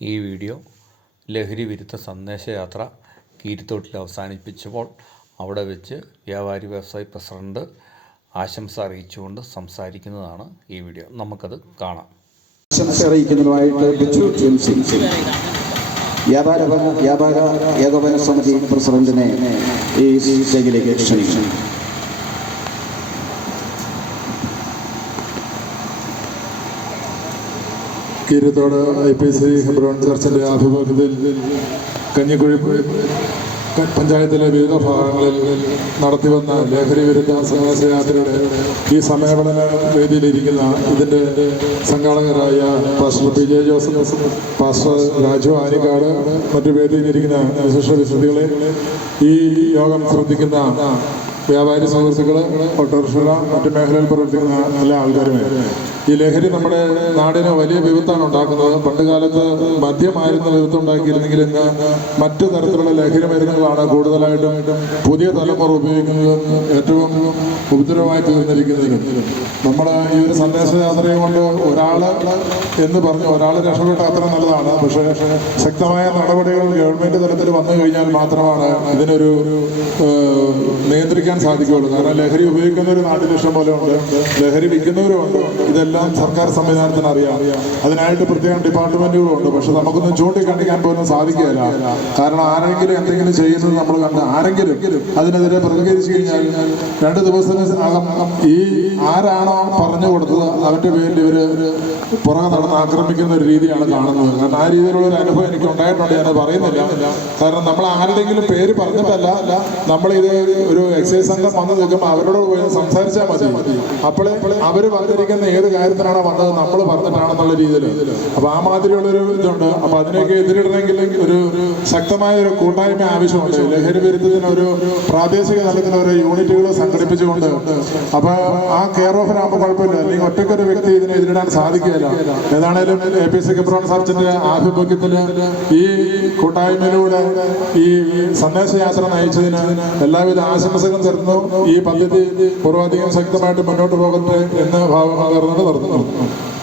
ഈ വീഡിയോ ലഹരി വിരുദ്ധ സന്ദേശയാത്ര കീരിത്തോട്ടിൽ അവസാനിപ്പിച്ചപ്പോൾ അവിടെ വെച്ച് വ്യാപാരി വ്യവസായി പ്രസിഡന്റ് ആശംസ അറിയിച്ചുകൊണ്ട് സംസാരിക്കുന്നതാണ് ഈ വീഡിയോ. നമുക്കത് കാണാം. ആശംസ അറിയിക്കുന്നതുമായിട്ട് വ്യാപാര വ്യാപാര ഏകോപന സമിതി പ്രസിഡന്റിനെ ഈ സ്റ്റേജിലേക്ക് ക്ഷണിക്കുന്നു. Keerithodu I P C Hebron ചർച്ചിന്റെ ആഭിമുഖ്യത്തിൽ കഞ്ഞിക്കുഴി പഞ്ചായത്തിലെ വിവിധ ഭാഗങ്ങളിൽ നടത്തിവന്ന ലഹരി വിരുദ്ധ സഹസയാത്രയുടെ ഈ സമ്മേളന വേദിയിലിരിക്കുന്ന ഇതിന്റെ സംഘാടകരായ pastor P J Joseph pastor Raju Anikkad മറ്റു വേദിയിലിരിക്കുന്ന വിശിഷ്ട വിശുദ്ധികളെ ഈ യോഗം ശ്രദ്ധിക്കുന്ന വ്യാപാരി സുഹൃത്തുക്കൾ ഓട്ടോറിക്ഷ മറ്റു മേഖലയിൽ പ്രവർത്തിക്കുന്ന എല്ലാ ആൾക്കാരുമേ ഈ ലഹരി നമ്മുടെ നാടിന് വലിയ വിപത്താണ് ഉണ്ടാക്കുന്നത്. പണ്ട് കാലത്ത് മദ്യമായിരുന്ന വിപത്ത് ഉണ്ടാക്കിയിരുന്നെങ്കിൽ ഇന്ന് മറ്റു തരത്തിലുള്ള ലഹരി മരുന്നുകളാണ് കൂടുതലായിട്ടും പുതിയ തലമുറ ഉപയോഗിക്കുന്നത്. ഏറ്റവും ഉപദ്രവമായി തീർന്നിരിക്കുന്നത്. നമ്മൾ ഈ ഒരു സന്ദേശയാത്രയെ കൊണ്ട് ഒരാൾ എന്ന് പറഞ്ഞു ഒരാൾ രക്ഷപ്പെട്ട അത്ര നല്ലതാണ്. പക്ഷേ ശക്തമായ നടപടികൾ ഗവൺമെന്റ് തലത്തിൽ വന്നു കഴിഞ്ഞാൽ മാത്രമാണ് ഇതിനൊരു നിയന്ത്രിക്കാൻ സാധിക്കുകയുള്ളൂ. കാരണം ലഹരി ഉപയോഗിക്കുന്ന ഒരു നാട്ടിൽ ഇഷ്ടം പോലെ ഉണ്ട്. ലഹരി വിൽക്കുന്നവരും ഉണ്ട്. ഇതെല്ലാം സർക്കാർ സംവിധാനത്തിന് അറിയാം. അതിനായിട്ട് പ്രത്യേകം ഡിപ്പാർട്ട്മെന്റുകളുണ്ട്. പക്ഷെ നമുക്കൊന്നും ചൂണ്ടിക്കാണിക്കാൻ പോലും സാധിക്കുകയില്ല. കാരണം ആരെങ്കിലും എന്തെങ്കിലും ചെയ്യുന്നത് നമ്മൾ കണ്ട് ആരെങ്കിലും അതിനെതിരെ പ്രതികരിച്ചു കഴിഞ്ഞാൽ രണ്ട് ദിവസത്തിന് ഈ ആരാണോ പറഞ്ഞു കൊടുത്തത് അവന്റെ പേരിൽ ഇവർ പുറകെ നടന്ന് ആക്രമിക്കുന്ന ഒരു രീതിയാണ് കാണുന്നത്. കാരണം ആ രീതിയിലുള്ള ഒരു അനുഭവം എനിക്ക് ഉണ്ടായിട്ടുണ്ട്. ഞാൻ പറയുന്നില്ല. കാരണം നമ്മൾ ആരുടെങ്കിലും പേര് പറഞ്ഞിട്ടല്ല നമ്മൾ ഇത് ഒരു എക്സൈസ് സംഘം വന്ന് നിൽക്കുമ്പോൾ അവരോട് പോയി സംസാരിച്ചാൽ മതി. അപ്പോൾ അവർ വന്നിരിക്കുന്ന ഏത് കാര്യത്തിനാണോ വന്നത് നമ്മൾ പറഞ്ഞിട്ടാണെന്നുള്ള രീതിയിൽ. അപ്പൊ ആ മാതിരിയുള്ള ഒരു ഇതുണ്ട്. അപ്പൊ അതിനൊക്കെ എതിരിടണമെങ്കിൽ ഒരു ശക്തമായ ഒരു കൂട്ടായ്മ ആവശ്യമുണ്ട്. ലഹരി വിരുദ്ധത്തിന് ഒരു പ്രാദേശിക തലത്തിൽ ഒരു യൂണിറ്റുകൾ സംഘടിപ്പിച്ചുകൊണ്ട്. അപ്പൊ ആ കെയർ ഓഫിനാകുമ്പോൾ കുഴപ്പമില്ല. അല്ലെങ്കിൽ ഒറ്റയ്ക്കൊരു വ്യക്തി ഇതിനെ എതിരിടാൻ സാധിക്കുകയില്ല. ഏതാണേലും എ പി സി കിബ്രോൺ സർച്ചിന്റെ ആഭിമുഖ്യത്തിൽ ഈ കൂട്ടായ്മയിലൂടെ ഈ സന്ദേശയാത്ര നയിച്ചതിന് എല്ലാവിധ ആശംസകളും തരുന്നു. ഈ പദ്ധതി പൂർവാധികം ശക്തമായിട്ട് മുന്നോട്ട് പോകട്ടെ എന്ന് ഭാവം പകർന്നിട്ട് നിർത്തുന്നു